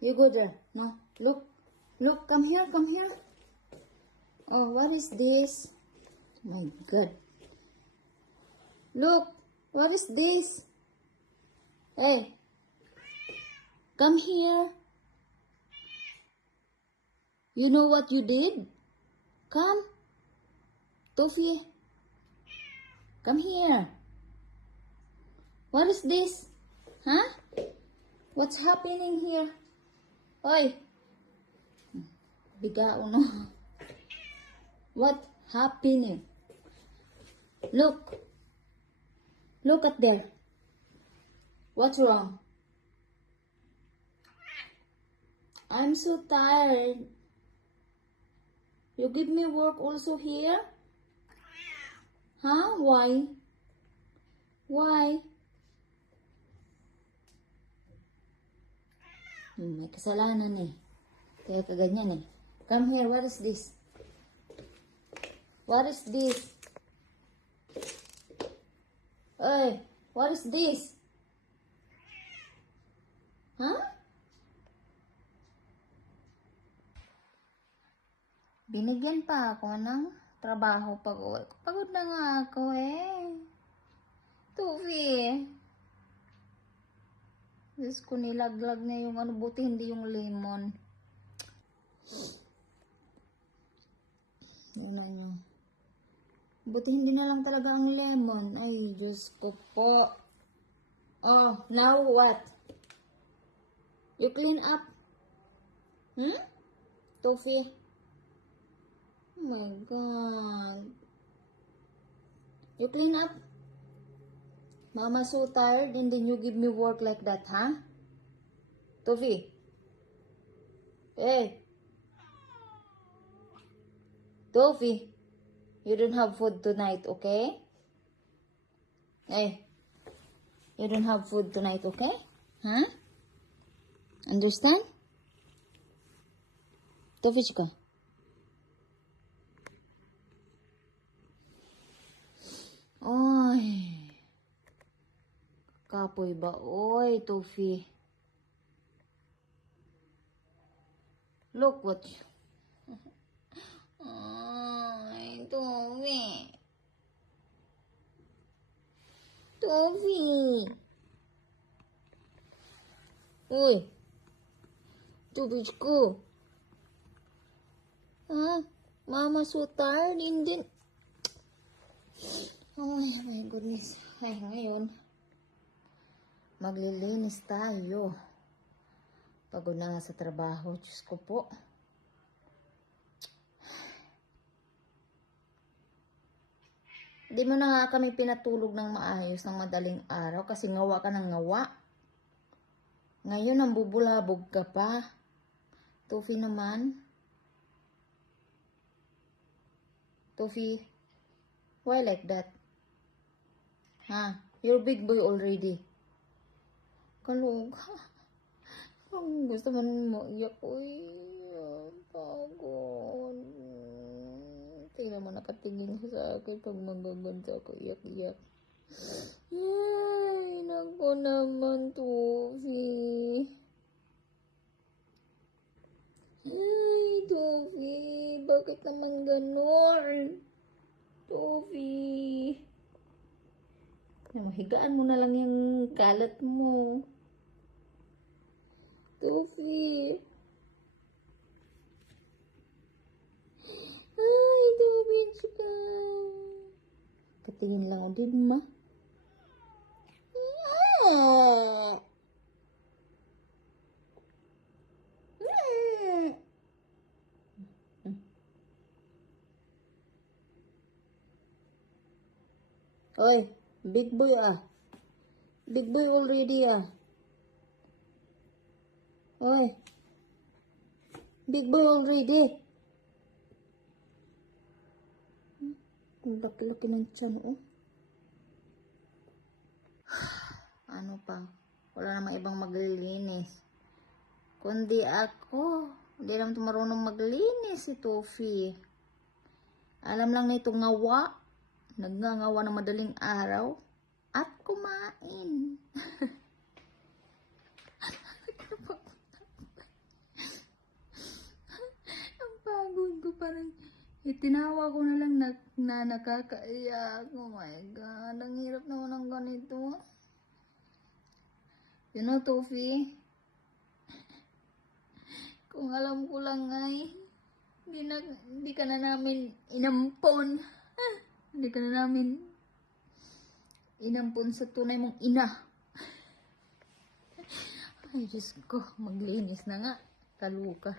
You go there. No. Look. Look. Come here. Come here. Oh, what is this? My God. Look. What is this? Hey. Come here. You know what you did? Come. Tofi. Come here. What is this? Huh? What's happening here? Oi. Bigao no. What happening? Look. Look at there. What's wrong? I'm so tired. You give me work also here? Huh? Why? Why? Hmm, may kasalanan eh. Kaya kaganyan eh. Come here, what is this? What is this? Hey, what is this? Huh? Binigyan pa ako ng trabaho pag uwi. Pagod na nga ako eh. Tufi. Diyos ko, nilaglag niya yung ano, buti hindi yung lemon. Yun na yun. Buti hindi na lang talaga ang lemon. Ay, Diyos ko po. Oh, now what? You clean up. Hmm? Tufi. Oh my God. You clean up. Mama so tired and then you give me work like that, huh? Tofi. Hey. Tofi. You don't have food tonight, okay? Hey. You don't have food tonight, okay? Huh? Understand? Tofichka. Oy. Kapoy ba? Oy, Tofi. Look what you... Ay, Tofi. Tofi. Uy. Tubig ko. Mama so tired, hindi... Oh my goodness. Ay, ngayon, maglilinis tayo. Pagod na nga sa trabaho. Diyos ko po. Di mo na nga kami pinatulog ng maayos ng madaling araw kasi ngawa ka ng ngawa. Ngayon, ang bubulabog ka pa. Tufi naman. Tufi, why like that? Ha? You're big boy already. Kalog. Ang gusto man maiyak. Uy, pagod. Tingnan mo nakatingin siya sa akin pag magaganda ako. Iyak-iyak. Ay, naku naman, Tufi. Ay, Tufi. Bakit naman ganon? Tufi. Mahigaan mo na lang yung kalat mo. Tufi. Ay, Tufi, tsaka. Patingin lang din, ma. Ah. Ah. Oy, big boy ah. Big boy already ah. Oy. Big boy already. Ang laki-laki ng tiyan oh. Ano pa? Wala namang ibang maglilinis. Kundi ako. Hindi naman ito marunong maglinis si Tofi. Alam lang nito ngawa. Nagngangawa ng madaling araw. At kumain. parang itinawa ko na lang na, na nakakaiyak. Oh my God, ang hirap naman ng ganito. You know, Tofi, kung alam ko lang ay, hindi, na, hindi ka na namin inampon. Hindi ka na namin inampon sa tunay mong ina. Ay, Diyos ko, maglinis na nga. Kaluka.